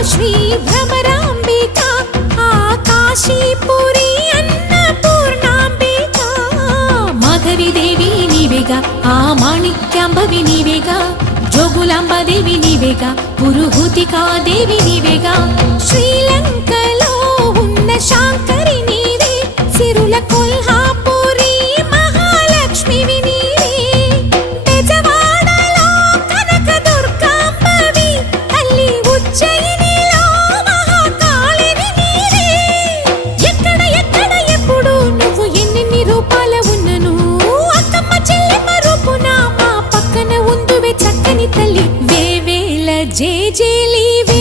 శ్రీ భ్రమరాంబిక ఆకాశీపురి అన్నపూర్ణాంబిక మాధవిదేవి నీవేగా ఆ మాణిక్యాంబవి నీవేగా జోగులాంబాదేవి నీవేగా పురుహూతికాదేవి నీవేగా శ్రీలంకలో ఉన్న శాంకరి నీవే సిరుల కొల్హాపురి మహాలక్ష్మివి నీవే బెజవాడలో కనకదుర్గాంబవి తల్లి ఉజ్జయినిలో మహాకాళివి నీవే ఎక్కడ ఎక్కడ ఎప్పుడు నువ్వు ఎన్నెన్ని రూపాల ఉన్నను అక్కమ్మ చెల్లెమ్మ రూపున మా పక్కన ఉందువే చక్కని తల్లి వేవేల జేజేలి